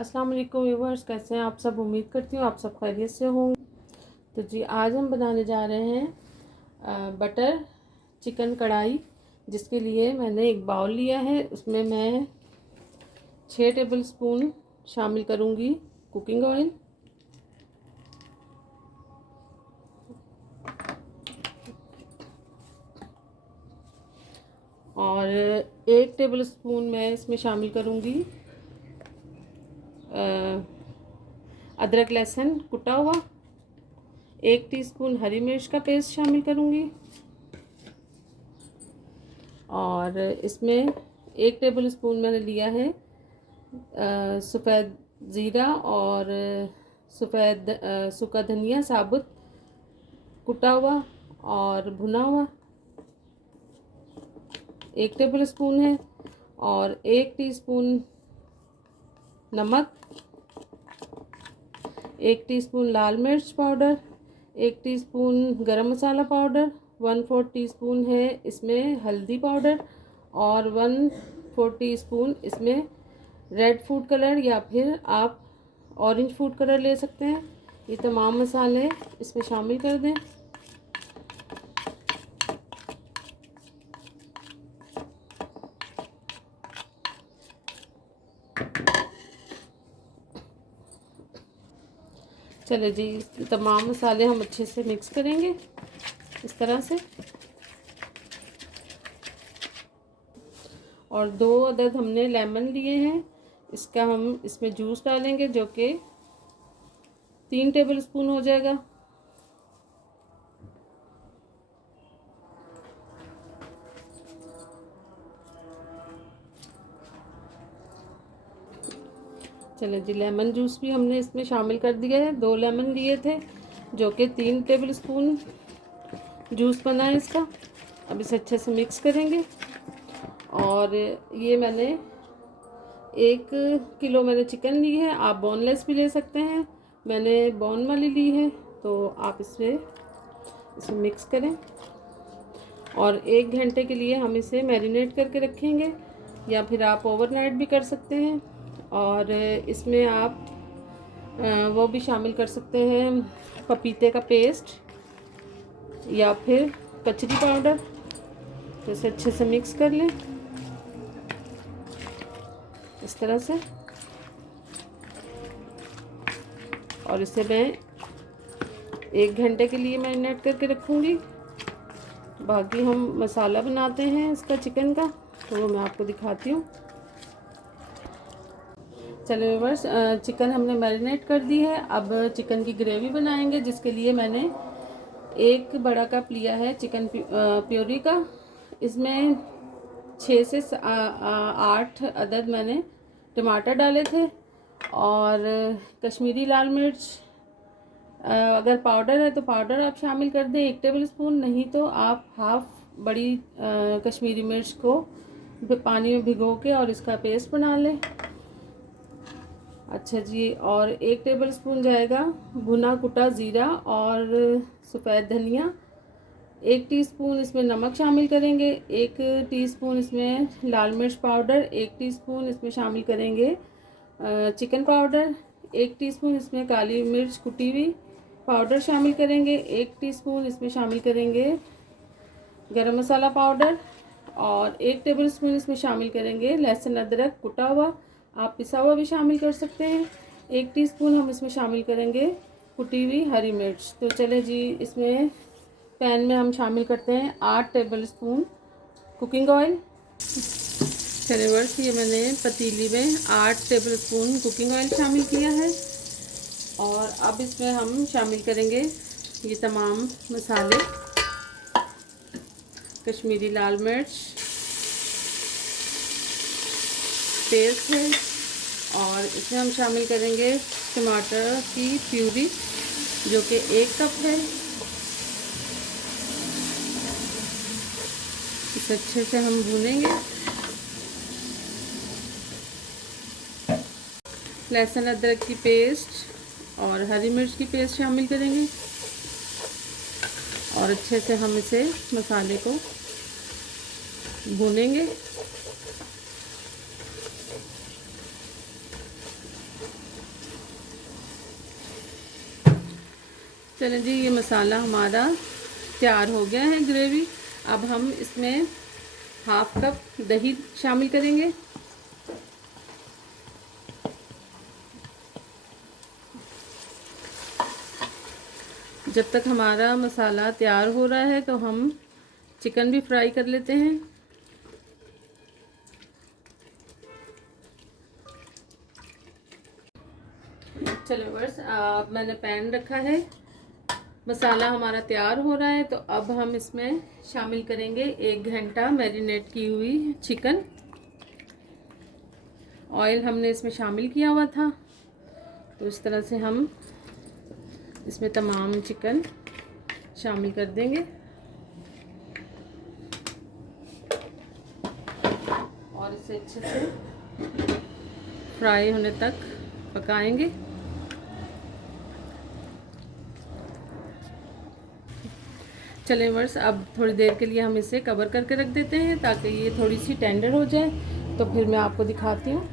अस्सलाम वालेकुम व्यूअर्स, कैसे हैं आप सब। उम्मीद करती हूँ आप सब खैरियत से होंगे। तो जी आज हम बनाने जा रहे हैं बटर चिकन कढ़ाई, जिसके लिए मैंने एक बाउल लिया है। उसमें मैं 6 टेबल स्पून शामिल करूँगी कुकिंग ऑयल और 1 टेबल स्पून मैं इसमें शामिल करूँगी अदरक लहसुन कुटा हुआ। 1 टीस्पून हरी मिर्च का पेस्ट शामिल करूँगी और इसमें 1 टेबल स्पून मैंने लिया है सफ़ेद ज़ीरा और सफ़ेद सूखा धनिया साबुत कुटा हुआ और भुना हुआ 1 टेबल स्पून है और 1 टीस्पून नमक, 1 टीस्पून लाल मिर्च पाउडर, 1 टीस्पून गरम मसाला पाउडर, 1/4 टीस्पून है इसमें हल्दी पाउडर और 1/4 टीस्पून इसमें रेड फूड कलर या फिर आप ऑरेंज फूड कलर ले सकते हैं। ये तमाम मसाले इसमें शामिल कर दें। चले जी, तमाम मसाले हम अच्छे से मिक्स करेंगे इस तरह से। और 2 अदद हमने लेमन लिए हैं, इसका हम इसमें जूस डालेंगे जो कि 3 टेबल स्पून हो जाएगा। चले जी, लेमन जूस भी हमने इसमें शामिल कर दिया है। 2 लेमन लिए थे जो कि 3 टेबल स्पून जूस बना है इसका। अब इसे अच्छे से मिक्स करेंगे। और ये मैंने 1 किलो मैंने चिकन ली है, आप बोनलेस भी ले सकते हैं। मैंने बोन वाली ली है, तो आप इसे मिक्स करें और 1 घंटे के लिए हम इसे मैरिनेट करके रखेंगे या फिर आप ओवरनाइट भी कर सकते हैं। और इसमें आप वो भी शामिल कर सकते हैं पपीते का पेस्ट या फिर कचरी पाउडर। तो इसे अच्छे से मिक्स कर लें इस तरह से। और इसे मैं 1 घंटे के लिए मैरिनेट करके रखूँगी। बाकी हम मसाला बनाते हैं इसका चिकन का, तो वो मैं आपको दिखाती हूँ। चलो व्यूअर्स, चिकन हमने मैरिनेट कर दी है। अब चिकन की ग्रेवी बनाएंगे, जिसके लिए मैंने 1 बड़ा कप लिया है चिकन प्योरी का। इसमें 6 से 8 अदद मैंने टमाटर डाले थे और कश्मीरी लाल मिर्च अगर पाउडर है तो पाउडर आप शामिल कर दें 1 टेबल स्पून, नहीं तो आप हाफ बड़ी कश्मीरी मिर्च को पानी में भिगो के और इसका पेस्ट बना लें। अच्छा जी, और 1 टेबल स्पून जाएगा भुना कुटा ज़ीरा और सफ़ेद धनिया। 1 टीस्पून इसमें नमक शामिल करेंगे, 1 टीस्पून इसमें लाल मिर्च पाउडर, 1 टीस्पून इसमें शामिल करेंगे चिकन पाउडर, 1 टीस्पून इसमें काली मिर्च कुटी हुई पाउडर शामिल करेंगे, 1 टीस्पून इसमें शामिल करेंगे गरम मसाला पाउडर और 1 टेबल स्पून इसमें शामिल करेंगे लहसुन अदरक कुटा हुआ, आप पिसा हुआ भी शामिल कर सकते हैं। 1 टीस्पून हम इसमें शामिल करेंगे कुटी हुई हरी मिर्च। तो चले जी, इसमें पैन में हम शामिल करते हैं 8 टेबल स्पून कुकिंग ऑयल। चले वर्ष, ये मैंने पतीली में 8 टेबल स्पून कुकिंग ऑयल शामिल किया है। और अब इसमें हम शामिल करेंगे ये तमाम मसाले, कश्मीरी लाल मिर्च पेस्ट है और इसमें हम शामिल करेंगे टमाटर की प्यूरी जो कि 1 कप है। इसे अच्छे से हम भूनेंगे। लहसुन अदरक की पेस्ट और हरी मिर्च की पेस्ट शामिल करेंगे और अच्छे से हम इसे मसाले को भूनेंगे। चलें जी, ये मसाला हमारा तैयार हो गया है ग्रेवी। अब हम इसमें हाफ कप दही शामिल करेंगे। जब तक हमारा मसाला तैयार हो रहा है तो हम चिकन भी फ्राई कर लेते हैं। चलो बस, मैंने पैन रखा है। मसाला हमारा तैयार हो रहा है तो अब हम इसमें शामिल करेंगे 1 घंटा मैरिनेट की हुई चिकन। ऑयल हमने इसमें शामिल किया हुआ था, तो इस तरह से हम इसमें तमाम चिकन शामिल कर देंगे और इसे अच्छे से फ्राई होने तक पकाएंगे। चलें वर्स, अब थोड़ी देर के लिए हम इसे कवर करके रख देते हैं ताकि ये थोड़ी सी टेंडर हो जाए, तो फिर मैं आपको दिखाती हूँ।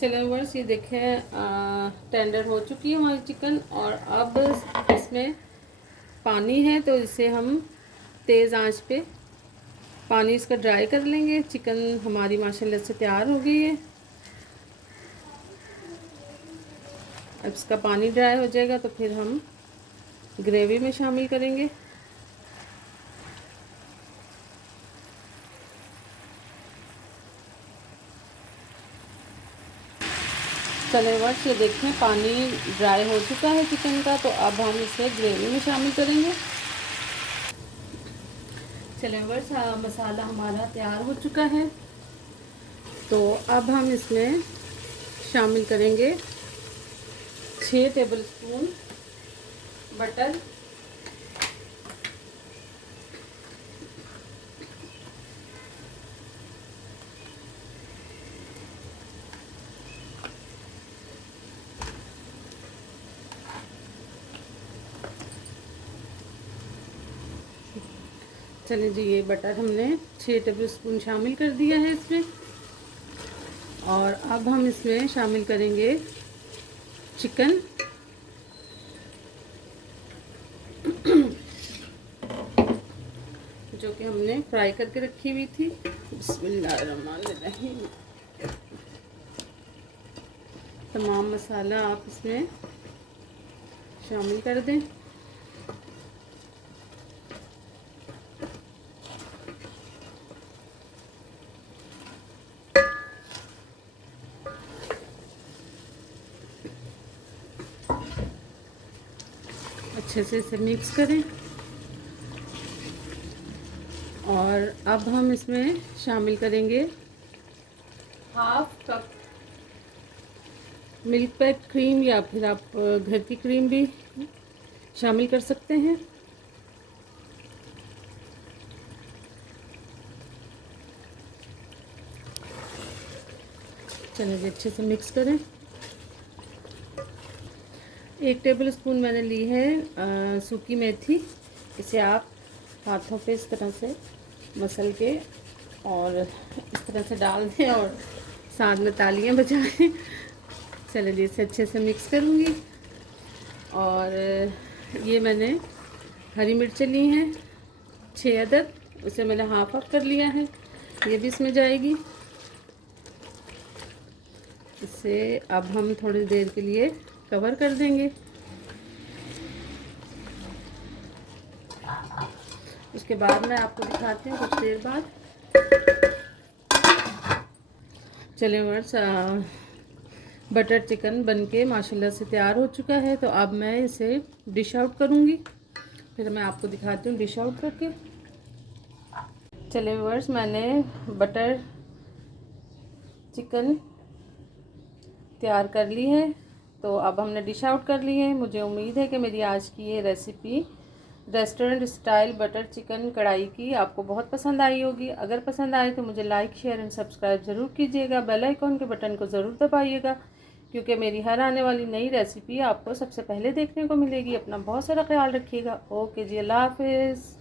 चलें वर्स, ये देखें टेंडर हो चुकी है हमारी चिकन। और अब इसमें पानी है तो इसे हम तेज़ आंच पे पानी इसका ड्राई कर लेंगे। चिकन हमारी माशाल्लाह से तैयार हो गई है। अब इसका पानी ड्राई हो जाएगा तो फिर हम ग्रेवी में शामिल करेंगे। चलें वर्स, ये देखें पानी ड्राई हो चुका है चिकन का, तो अब हम इसे ग्रेवी में शामिल करेंगे। चलें वर्स, मसाला हमारा तैयार हो चुका है तो अब हम इसमें शामिल करेंगे 6 टेबलस्पून बटर। चलिए जी, ये बटर हमने 6 टेबलस्पून शामिल कर दिया है इसमें। और अब हम इसमें शामिल करेंगे चिकन। जो कि हमने फ्राई करके रखी हुई थी। बिस्मिल्लाहिर्रहमानिर्रहीम। तमाम मसाला आप इसमें शामिल कर दें। अच्छे से इसे मिक्स करें। और अब हम इसमें शामिल करेंगे half cup milk pack cream, या फिर आप घर की क्रीम भी शामिल कर सकते हैं। चलिए अच्छे से मिक्स करें। 1 टेबलस्पून मैंने ली है सूखी मेथी। इसे आप हाथों पे इस तरह से मसल के और इस तरह से डाल दें और साथ में तालियां बजाएं। चलिए इसे अच्छे से मिक्स करूँगी। और ये मैंने हरी मिर्चें ली हैं 6 अदद, उसे मैंने हाफ कर लिया है, ये भी इसमें जाएगी। इसे अब हम थोड़ी देर के लिए कवर कर देंगे। उसके बाद मैं आपको दिखाती हूँ कुछ देर बाद। चलें वर्स, बटर चिकन बनके माशाल्लाह से तैयार हो चुका है। तो अब मैं इसे डिश आउट करूँगी, फिर मैं आपको दिखाती हूँ डिश आउट करके। चलें वर्स, मैंने बटर चिकन तैयार कर ली है, तो अब हमने डिश आउट कर ली है। मुझे उम्मीद है कि मेरी आज की ये recipe restaurant style butter chicken कढ़ाई की आपको बहुत पसंद आई होगी। अगर पसंद आए तो मुझे लाइक शेयर एंड सब्सक्राइब ज़रूर कीजिएगा। बेल आइकॉन के बटन को ज़रूर दबाइएगा, क्योंकि मेरी हर आने वाली नई रेसिपी आपको सबसे पहले देखने को मिलेगी। अपना बहुत सारा ख्याल रखिएगा। ओके जी, अल्लाह हाफिज़।